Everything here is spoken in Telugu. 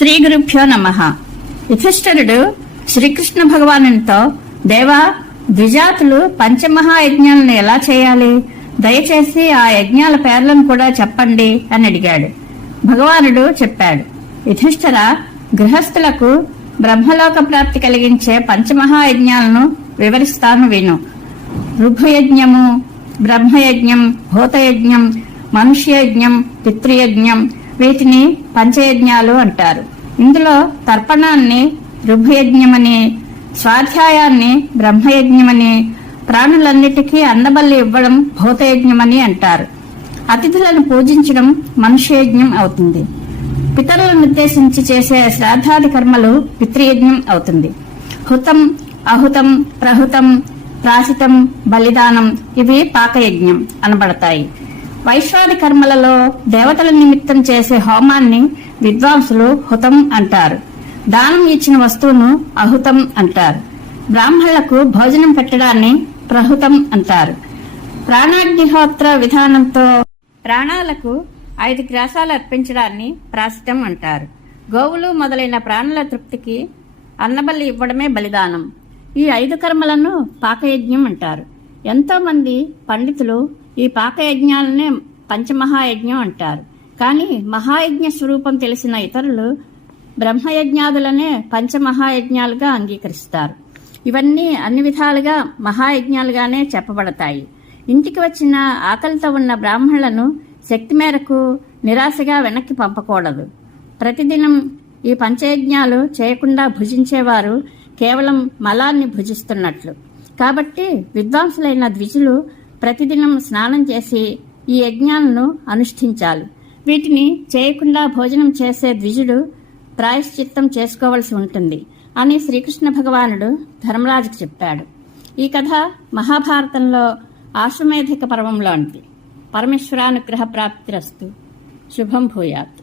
శ్రీ గురుభ్యో నమః. యుధిష్ఠిరుడు శ్రీకృష్ణ భగవానునితో, దేవా, ద్విజాతులు పంచమహాయజ్ఞాలను ఎలా చేయాలి? దయచేసి ఆ యజ్ఞాల పేర్లను కూడా చెప్పండి అని అడిగాడు. భగవానుడు చెప్పాడు, యుధిష్ఠిర, గృహస్థులకు బ్రహ్మలోక ప్రాప్తి కలిగించే పంచమహాయజ్ఞాలను వివరిస్తాను విను. ఋభుయజ్ఞము, బ్రహ్మయజ్ఞం, భూతయజ్ఞం, మనుష్యయజ్ఞం, పితృయజ్ఞం, వీటిని పంచయజ్ఞాలు అంటారు. ఇందులో తర్పణాన్ని ఋభుయజ్ఞమని, స్వాధ్యాయాన్ని బ్రహ్మయజ్ఞమని, ప్రాణులన్నిటికీ అన్నబల్లి ఇవ్వడం భూతయజ్ఞమని అంటారు. అతిథులను పూజించడం మనుష్యయజ్ఞం అవుతుంది. పితరులను ఉద్దేశించి చేసే శ్రాద్ధాది కర్మలు పితృయజ్ఞం అవుతుంది. హుతం, అహుతం, ప్రహుతం, ప్రాసితం, బలిదానం ఇవి పాకయజ్ఞం అనబడతాయి. వైశ్వాది కర్మలలో దేవతల నిమిత్తం చేసే హోమాన్ని విద్వాంసులు హుతం అంటారు. దానం ఇచ్చిన వస్తువును అహుతం అంటారు. బ్రాహ్మణులకు భోజనం పెట్టడాన్ని ప్రహుతం అంటారు. ప్రాణాగ్నిహోత్ర విధానంతో ప్రాణాలకు 5 గ్రాసాలు అర్పించడాన్ని ప్రాసితం అంటారు. గోవులు మొదలైన ప్రాణుల తృప్తికి అన్నబలి ఇవ్వడమే బలిదానం. ఈ 5 కర్మలను పాకయజ్ఞం అంటారు. ఎంతో మంది పండితులు ఈ పాకయజ్ఞాలనే పంచమహాయజ్ఞం అంటారు. కానీ మహాయజ్ఞ స్వరూపం తెలిసిన ఇతరులు బ్రహ్మయజ్ఞాదులనే పంచమహాయజ్ఞాలుగా అంగీకరిస్తారు. ఇవన్నీ అన్ని విధాలుగా మహాయజ్ఞాలుగానే చెప్పబడతాయి. ఇంటికి వచ్చిన ఆకలితో ఉన్న బ్రాహ్మణులను శక్తి మేరకు నిరాశగా వెనక్కి పంపకూడదు. ప్రతిదినం ఈ పంచయజ్ఞాలు చేయకుండా భుజించేవారు కేవలం మలాన్ని భుజిస్తున్నట్లు. కాబట్టి విద్వాంసులైన ద్విజులు ప్రతిదినం స్నానం చేసి ఈ యజ్ఞాలను అనుష్ఠించాలి. వీటిని చేయకుండా భోజనం చేసే ద్విజుడు ప్రాయశ్చిత్తం చేసుకోవలసి ఉంటుంది అని శ్రీకృష్ణ భగవానుడు ధర్మరాజుకు చెప్పాడు. ఈ కథ మహాభారతంలో ఆశ్వమేధిక పర్వంలోనిది. పరమేశ్వరానుగ్రహ ప్రాప్తిరస్తు. శుభం భూయాత్.